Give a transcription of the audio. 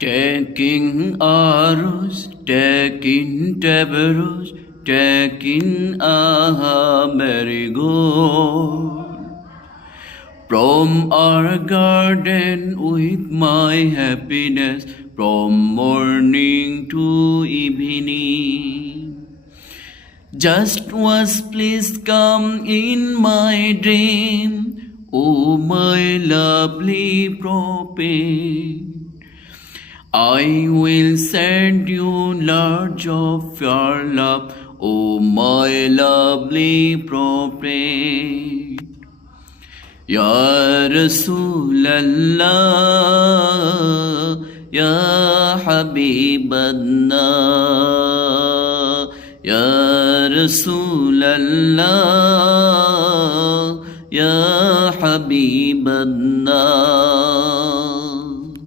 Taking arrows, taking tabarrows, taking a merry-go from our garden with my happiness from morning to evening. Just was please come in my dream, O my lovely prophet. I will send you large of your love, O my lovely prophet. Ya Rasulallah, Ya Habiballah, Ya Rasulallah, Ya Habiballah.